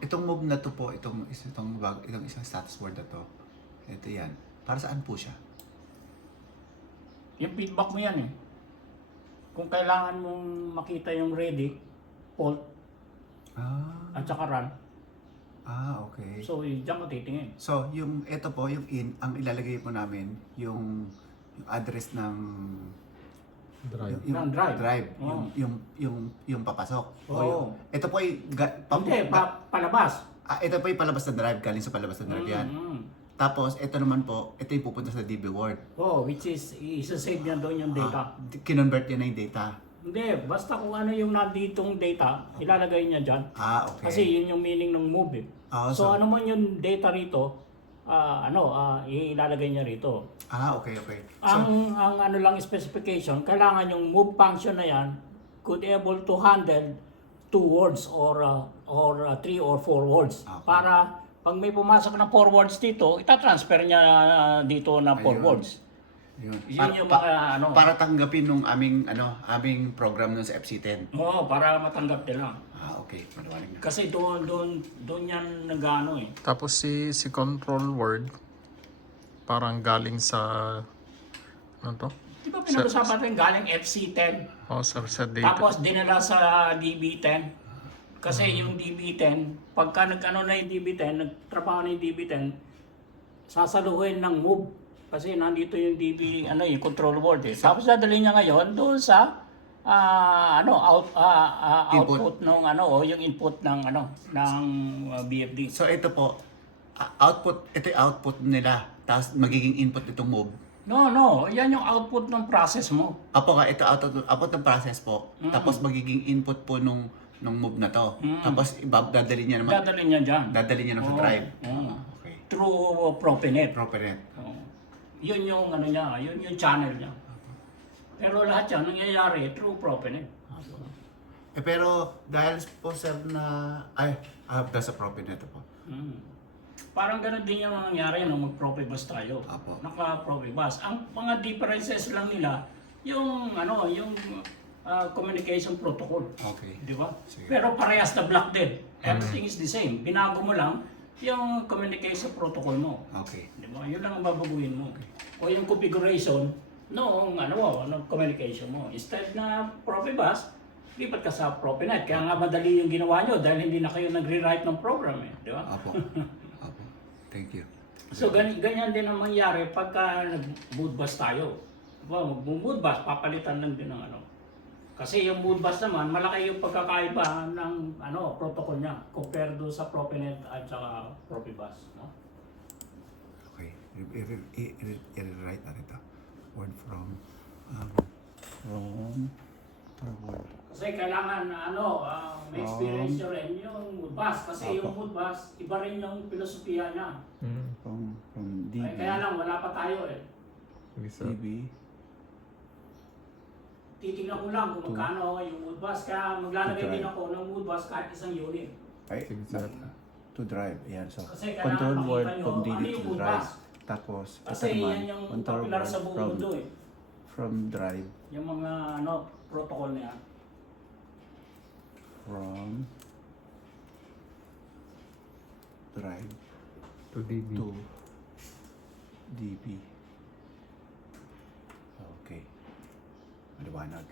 Itong move na to po, itong isang status word na to. Ito yan. Para saan po siya? Yung feedback mo yan eh. Kung kailangan mong makita yung ready, fault, at saka run, Okay. so diyan ka titingin. So, yung ito po, yung in, ang ilalagay po namin, yung address ng Drive. Ng drive. Oo. yung papasok. Oo. Ito po ay Hindi, palabas. ito po yung palabas na drive, galing sa palabas na drive yan. Tapos ito naman po, ito yung pupunta sa DB Word. Oh, which is, isa-save niya doon yung data. Kinonvert niya na yung data. Hindi, basta kung ano yung nanditong data, ilalagay niya dyan. Okay. Kasi yun yung meaning ng move eh. So ano man yung data rito, ilalagay niya rito. Okay. So, Ang ano lang specification, kailangan yung move function na yan could able to handle 2 words or 3 or 4 words. Okay. Para pag may pumasok na 4 words dito, itatransfer niya dito na 4 Ayun. words. yun. Yun yung mga ano. Para tanggapin nung aming program nun sa FC10. Oo, para matanggap nila. Okay. Paliwanag na. Kasi doon yan nagano eh. Tapos si control word, parang galing sa, ano to? Di ba pinag-usapan natin galing FC10? Sa data. Tapos dinala sa DB10. Kasi yung DB10, pagka nag-ano na yung DB10, nagtrabaho na yung DB10, sasaluhin ng move. Kasi nandito yung DB, yung control board eh. Tapos dadalhin niya ngayon doon sa output ng yung input ng BFD. So ito po, ito yung output nila. Tapos magiging input itong move. No, yan yung output ng process mo. Apo nga, ito output ng process po. Tapos magiging input po nung move na to. Tapos dadalhin niya naman. Dadalhin niya dyan. Dadalhin niya naman sa drive. Okay. Through Profinet. Propernet. Yun yung niya, yun yung channel niya. Pero lahat yan nangyayari through Profinet. Pero dahil po sir na nasa Profinet po. Parang ganun din yung nangyari nung mag-Profibus tayo. Apo. Naka-Profibus. Ang mga differences lang nila, yung communication protocol. Okay. Di ba? Sige. Pero parehas na block din. Everything is the same. Binago mo lang yung communication protocol mo. Okay. Di ba? Yun lang ang babaguhin mo. O yung configuration noong communication mo. Instead na Profibus, lipat ka sa Profinet. Kaya nga madali yung ginawa nyo dahil hindi na kayo nagre-write ng program eh. Di ba? Apo. Thank you. So ganyan din ang mangyari pagka nag-moodbus tayo. Diba? Mag-moodbus, papalitan lang din ng Kasi yung moodbus naman, malaki yung pagkakaiba ng protocol niya compared do sa Profinet at saka Profibus. No? Okay. I-write na ito. Word from word. Kasi kailangan may experience nyo rin yung moodbus. Kasi yung moodbus, iba rin yung filosofiya niya. From DB. Kaya lang, wala pa tayo eh. DB. Titingnan ko lang kung magkano yung moodbus. Kaya maglalagay din ako ng moodbus kahit isang unit. To drive. Yan. So, Kasi kailangan control makita word nyo from ano DB yung to moodbus. drive. Tapos, Kasi ito naman, yan yung control popular word sa buong mundo eh. from drive. Yung mga protocol niya. From drive To DB. to DB. Okay. Maliwanag.